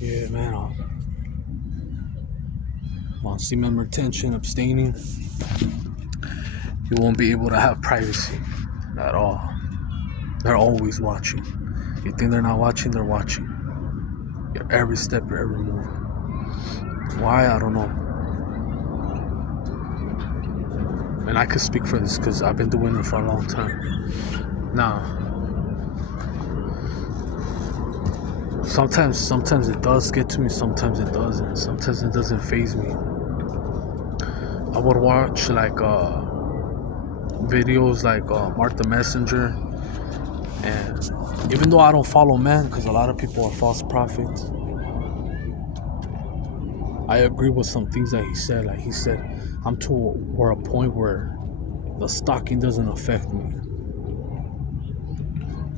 Yeah, man. On semen retention, abstaining, you won't be able to have privacy at all. They're always watching. You think they're not watching? They're watching. Your every step, your every move. Why? I don't know. And I could speak for this because I've been doing it for a long time. Now, sometimes it does get to me. Sometimes it doesn't. Sometimes it doesn't faze me. I would watch like videos like Mark the Messenger, and even though I don't follow man, because a lot of people are false prophets, I agree with some things that he said. Like he said, I'm to a point where the stalking doesn't affect me.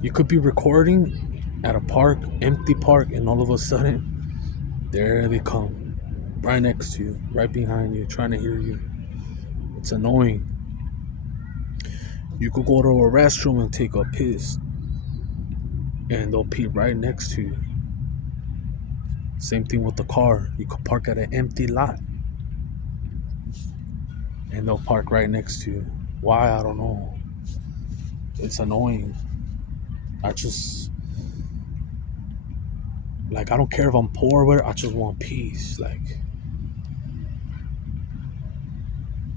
You could be recording at a park, empty park, and all of a sudden, there they come, right next to you, right behind you, trying to hear you. It's annoying. You could go to a restroom and take a piss, and they'll pee right next to you. Same thing with the car. You could park at an empty lot, and they'll park right next to you. Why? I don't know. It's annoying. I just I don't care if I'm poor or whatever. I just want peace.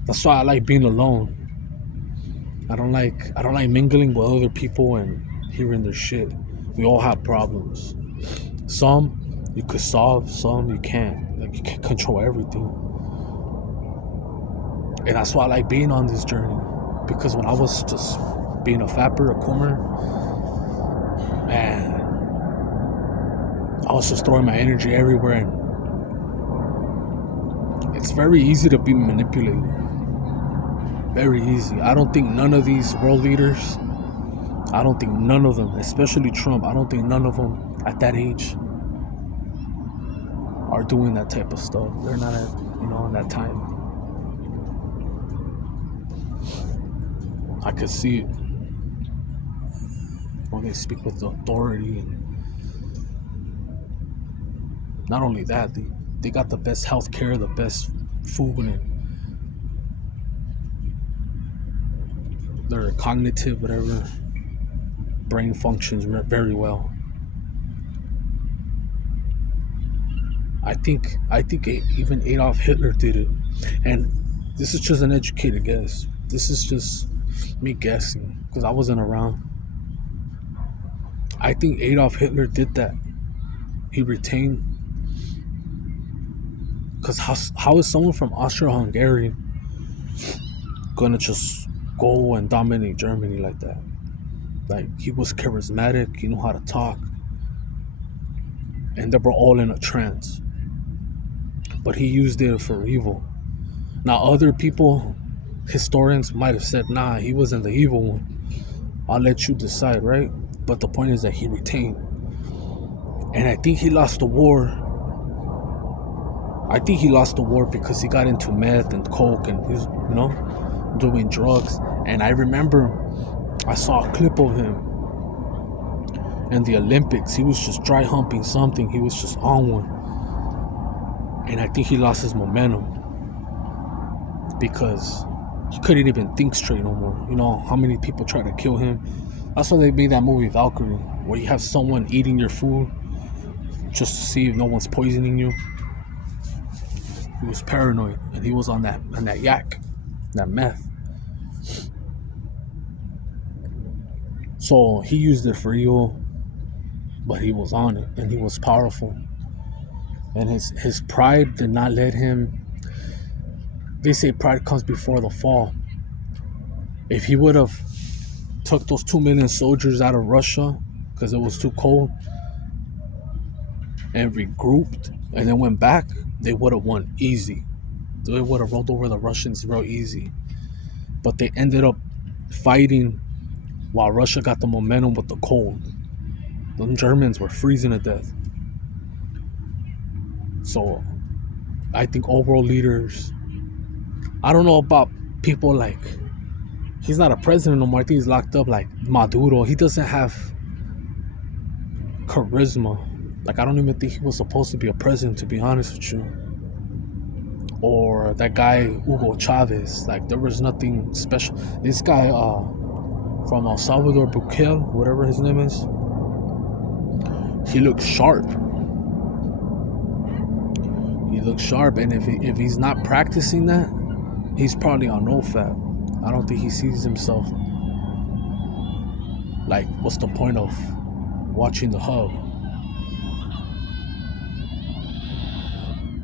That's why I like being alone. I don't like mingling with other people and hearing their shit. We all have problems. Some you could solve, some you can't. Like you can't control everything. And that's why I like being on this journey. Because when I was just being a fapper, a coomer, man, I was just throwing my energy everywhere, and it's very easy to be manipulated. Very easy. I don't think none of these world leaders, I don't think none of them, especially Trump, I don't think none of them at that age are doing that type of stuff. They're not at, in that time. I could see it when they speak with the authority. And not only that, they got the best health care, the best food, and their cognitive, whatever, brain functions very well. I think even Adolf Hitler did it, and this is just an educated guess. This is just me guessing because I wasn't around. I think Adolf Hitler did that. He retained, because how is someone from Austria-Hungary gonna just go and dominate Germany like that? Like, he was charismatic, he knew how to talk, and they were all in a trance. But he used it for evil. Now, other people, historians, might have said, nah, he wasn't the evil one. I'll let you decide, right? But the point is that he retained. And I think he lost the war. I think he lost the war because he got into meth and coke and he was, doing drugs. And I remember I saw a clip of him in the Olympics. He was just dry humping something. He was just on one. And I think he lost his momentum because he couldn't even think straight no more. You know how many people tried to kill him? That's why they made that movie Valkyrie, where you have someone eating your food just to see if no one's poisoning you. He was paranoid, and he was on that yak, that meth. So he used it for evil, but he was on it, and he was powerful. And his pride did not let him. They say pride comes before the fall. If he would have took those 2 million soldiers out of Russia because it was too cold and regrouped and then went back, they would have won easy. They would have rolled over the Russians real easy. But they ended up fighting while Russia got the momentum with the cold. The Germans were freezing to death. So I think overall leaders, I don't know about people like, he's not a president no more. I think he's locked up, like Maduro. He doesn't have charisma. Like, I don't even think he was supposed to be a president, to be honest with you. Or that guy Hugo Chavez. Like, there was nothing special. This guy from El Salvador, Bukele, whatever his name is, he looks sharp. He looks sharp, and if he's not practicing that, he's probably on no fat. I don't think he sees himself like, what's the point of watching the hub?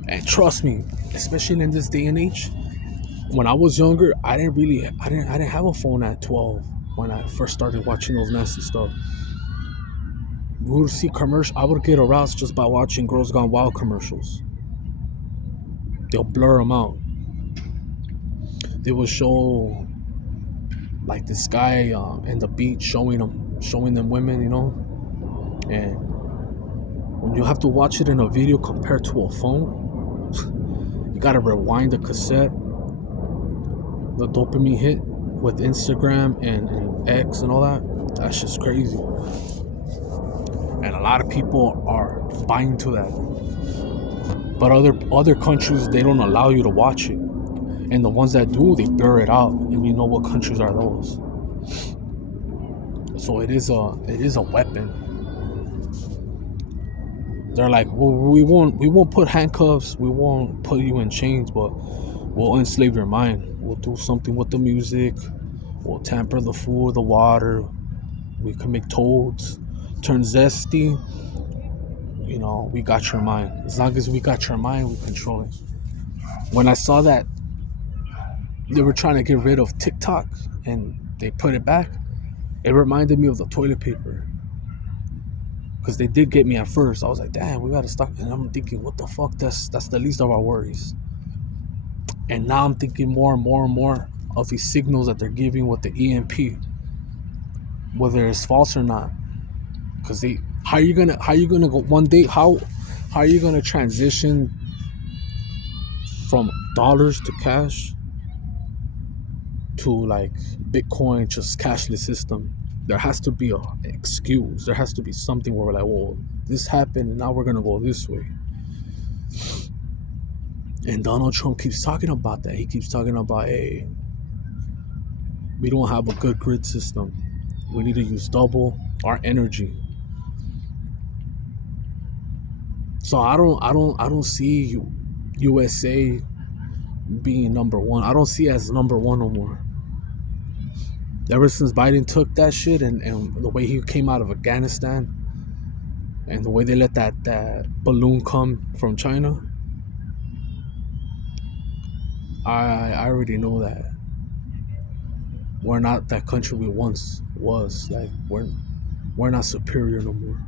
And trust me, especially in this day and age, when I was younger, I didn't have a phone at 12 when I first started watching those nasty stuff. We would see commercials. I would get aroused just by watching Girls Gone Wild commercials. They'll blur them out. They will show like this guy in the beach showing them women, and when you have to watch it in a video compared to a phone, you gotta rewind the cassette. The dopamine hit with Instagram and X and all that, that's just crazy. And a lot of people are buying to that. But other countries, they don't allow you to watch it. And the ones that do, they blur it out. And you know what countries are those. So it is a weapon. They're like, well, we won't put handcuffs, we won't put you in chains, but we'll enslave your mind. We'll do something with the music. We'll tamper the food, the water. We can make toads turn zesty. We got your mind. As long as we got your mind, we control it. When I saw that they were trying to get rid of TikTok and they put it back, it reminded me of the toilet paper. Because they did get me at first. I was like, damn, we gotta stop. And I'm thinking, what the fuck? That's the least of our worries. And now I'm thinking more and more and more of these signals that they're giving with the EMP, whether it's false or not. Because how are you gonna go one day? How are you gonna transition from dollars to cash to like Bitcoin, just cashless system? There has to be an excuse. There has to be something where we're like, well, this happened and now we're gonna go this way. And Donald Trump keeps talking about that. He keeps talking about, hey, we don't have a good grid system. We need to use double our energy. So I don't see USA being number one. I don't see it as number one no more. Ever since Biden took that shit and the way he came out of Afghanistan and the way they let that balloon come from China, I already know that we're not that country we once was. Like, we're not superior no more.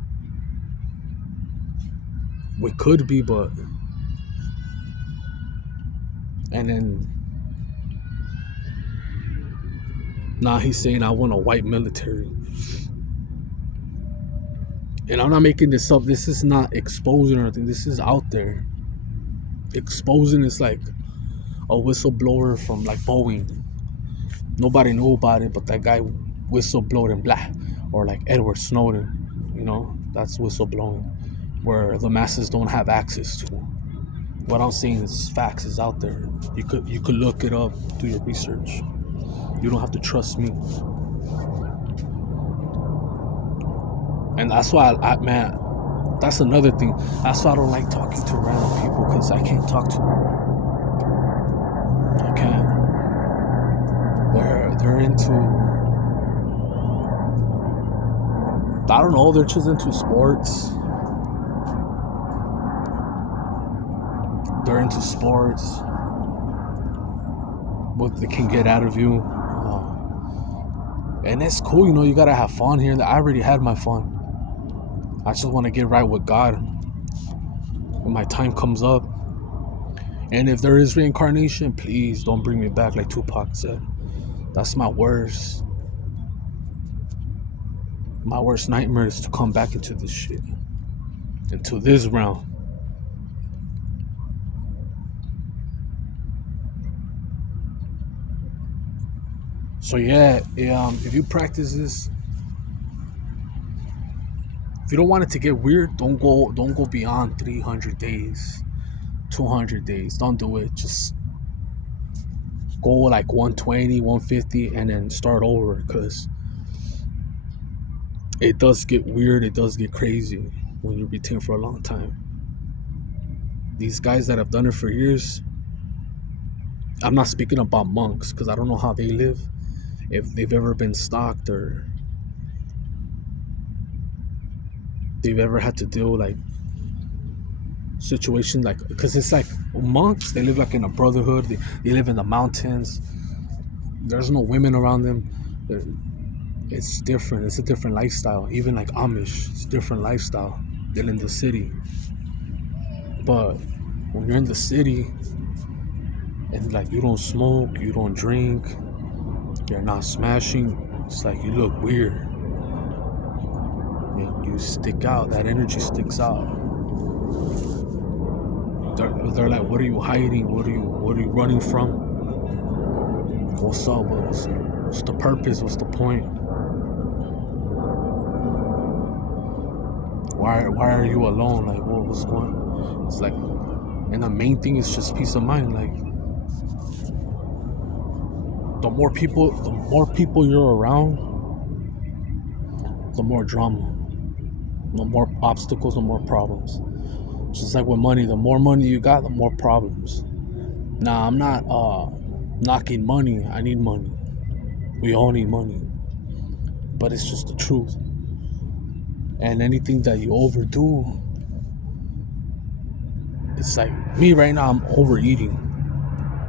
We could be, but and then now he's saying I want a white military. And I'm not making this up. This is not exposing or anything. This is out there. Exposing is like a whistleblower from like Boeing. Nobody knew about it, but that guy whistleblowed and blah. Or like Edward Snowden. That's whistleblowing, where the masses don't have access to. What I'm saying is facts is out there. You could look it up, do your research. You don't have to trust me. And that's why man, that's another thing. That's why I don't like talking to random people, because I can't talk to them. I can't. They're into, I don't know, they're just into sports. They're into sports. What they can get out of you. And it's cool, you gotta have fun here. I already had my fun. I just want to get right with God when my time comes up. And if there is reincarnation, please don't bring me back like Tupac said. That's my worst nightmare, is to come back into this shit, into this realm. So yeah, if you practice this, If you don't want it to get weird, don't go beyond 300 days, 200 days. Don't do it. Just go like 120, 150, and then start over, because it does get weird. It does get crazy when you retain for a long time. These guys that have done it for years, I'm not speaking about monks because I don't know how they live, if they've ever been stalked or they've ever had to deal like situations, like, because it's like monks, they live like in a brotherhood. They live in the mountains. There's no women around them. They're, it's different. It's a different lifestyle. Even like Amish, it's a different lifestyle than in the city. But when you're in the city and like you don't smoke, you don't drink, you're not smashing, it's like you look weird. And you stick out. That energy sticks out. They're like, what are you hiding? What are you running from? What's up? What's the purpose? What's the point? Why are you alone? Like, what's going on? It's like, and the main thing is just peace of mind. Like, the more people you're around, the more drama, the more obstacles, the more problems. Just like with money, the more money you got, the more problems. Now, I'm not knocking money. I need money. We all need money. But it's just the truth. And anything that you overdo, it's like me right now, I'm overeating.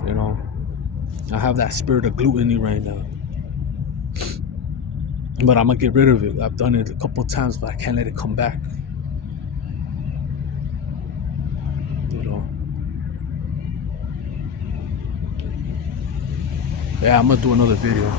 You know, I have that spirit of gluttony right now. But I'm gonna get rid of it. I've done it a couple times, but I can't let it come back. You know. Yeah, I'm gonna do another video.